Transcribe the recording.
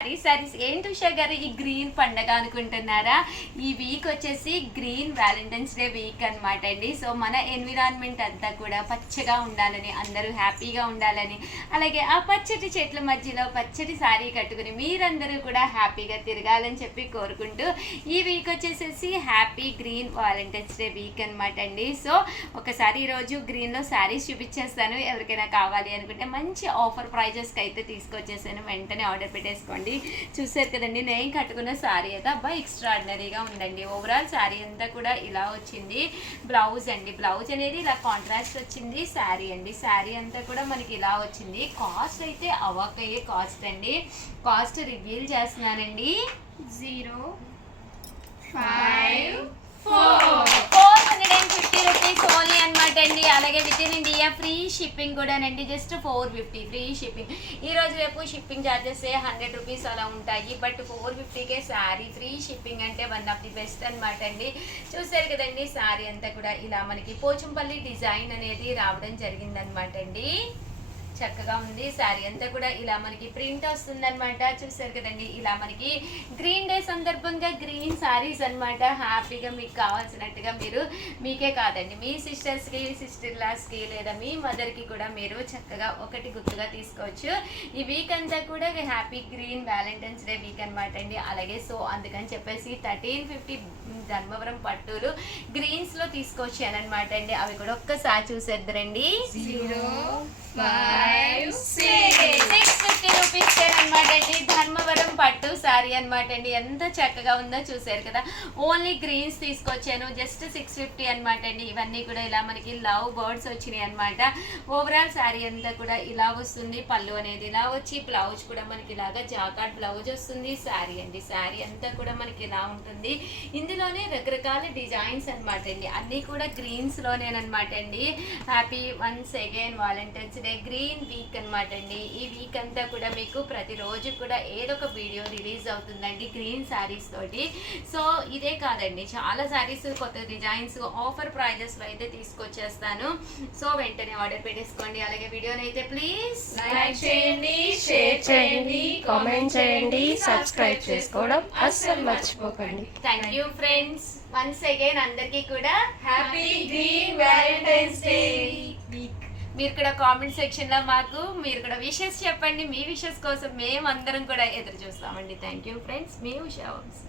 సారీస్ ఏంటి ఉషా గారు ఈ గ్రీన్ పండగ అనుకుంటున్నారా? ఈ వీక్ వచ్చేసి గ్రీన్ వ్యాలంటైన్స్ డే వీక్ అనమాట అండి. సో మన ఎన్విరాన్మెంట్ అంతా కూడా పచ్చగా ఉండాలని, అందరూ హ్యాపీగా ఉండాలని, అలాగే ఆ పచ్చటి చెట్ల మధ్యలో పచ్చటి శారీ కట్టుకుని మీరందరూ కూడా హ్యాపీగా తిరగాలని చెప్పి కోరుకుంటూ ఈ వీక్ వచ్చేసేసి happy green Valentine's day week అనమాట అండి. సో ఒకసారి ఈరోజు గ్రీన్లో శారీస్ చూపించేస్తాను. ఎవరికైనా కావాలి అనుకుంటే మంచి ఆఫర్ ప్రైజెస్కి అయితే తీసుకొచ్చేసాను, వెంటనే ఆర్డర్ పెట్టేసుకోండి. చూసారు కదండి, నేను కట్టుకున్న శారీ అయితే అబ్బా ఎక్స్ట్రాడినరీగా ఉందండి. ఓవరాల్ శారీ అంతా కూడా ఇలా వచ్చింది. బ్లౌజ్ అండి, బ్లౌజ్ అనేది ఇలా కాంట్రాస్ట్ వచ్చింది. శారీ అండి, శారీ అంతా కూడా మనకి ఇలా వచ్చింది. కాస్ట్ అయితే అవాక్ అయ్యే కాస్ట్ అండి. కాస్ట్ రివీల్ చేస్తున్నానండి. 450 రూపీస్ ఓన్లీ అనమాట అండి. అలాగే with in India free shipping కూడానండి. Just 450 free shipping. ఈ రోజు రేపు షిప్పింగ్ ఛార్జెస్ 100 రూపీస్ అలా ఉంటాయి, బట్ 450కే శారీ ఫ్రీ షిప్పింగ్ అంటే వన్ ఆఫ్ ది బెస్ట్ అనమాట అండి. చూసారు కదండి, శారీ అంతా కూడా ఇలా మనకి పోచంపల్లి డిజైన్ అనేది రావడం జరిగిందనమాట అండి. చక్కగా ఉంది. శారీ అంతా కూడా ఇలా మనకి ప్రింట్ వస్తుంది అనమాట. చూసారు కదండి, ఇలా మనకి గ్రీన్ డే సందర్భంగా గ్రీన్ శారీస్ అనమాట. హ్యాపీగా మీకు కావాల్సినట్టుగా మీరు, మీకే కాదండి మీ సిస్టర్స్కి, సిస్టర్ లాస్కి లేదా మీ మదర్కి కూడా మీరు చక్కగా ఒకటి గుర్తుగా తీసుకోవచ్చు. ఈ వీక్ అంతా కూడా happy green Valentine's day week అనమాట అండి. అలాగే సో అందుకని చెప్పేసి 1350 ధర్మవరం పట్టులు గ్రీన్స్లో తీసుకొచ్చానమాట అండి. అవి కూడా ఒక్కసారి చూసేద్దరండి. 650 రూపీస్ అనమాట అండి. ధర్మవరం పట్టు శారీ అనమాట అండి. ఎంత చక్కగా ఉందో చూసారు కదా. ఓన్లీ గ్రీన్స్ తీసుకొచ్చాను, జస్ట్ 650 అనమాట అండి. ఇవన్నీ కూడా ఇలా మనకి లవ్ బర్డ్స్ వచ్చినాయి అనమాట. ఓవరాల్ శారీ అంతా కూడా ఇలా వస్తుంది. పళ్ళు అనేది ఇలా వచ్చి, బ్లౌజ్ కూడా మనకి ఇలాగా జాకాట్ బ్లౌజ్ వస్తుంది. శారీ అండి, శారీ అంతా కూడా మనకి ఇలా ఉంటుంది. ఇందులోనే రకరకాల డిజైన్స్ అనమాట అండి. అన్నీ కూడా గ్రీన్స్లోనేనమాట అండి. Happy once again Valentine's day green week అనమాట అండి. ఈ వీక్ అంతా కూడా మీకు ప్రతిరోజు కూడా ఏదో ఒక వీడియో రిలీజ్ అవుతుందండి గ్రీన్ శారీస్ తోటి. సో ఇదే కాదండి, చాలా శారీస్ కొత్త డిజైన్స్ ఆఫర్ ప్రైజెస్లో అయితే తీసుకొచ్చేస్తాను. సో వెంటనే ఆర్డర్ పెట్టేసుకోండి. అలాగే వీడియోని అయితే ప్లీజ్ లైక్ చేయండి, షేర్ చేయండి, కామెంట్ చేయండి, సబ్స్క్రైబ్ చేసుకోవడం అస్సలు మర్చిపోకండి. Thank you friends. Once again అందరికీ కూడా happy green Valentine's day week. మీరు కూడా కామెంట్ సెక్షన్లో మాకు మీరు కూడా విషెస్ చెప్పండి. మీ విషెస్ కోసం మేమందరం కూడా ఎదురు చూస్తామండి. Thank you friends. మీ ఉషా వంశీ.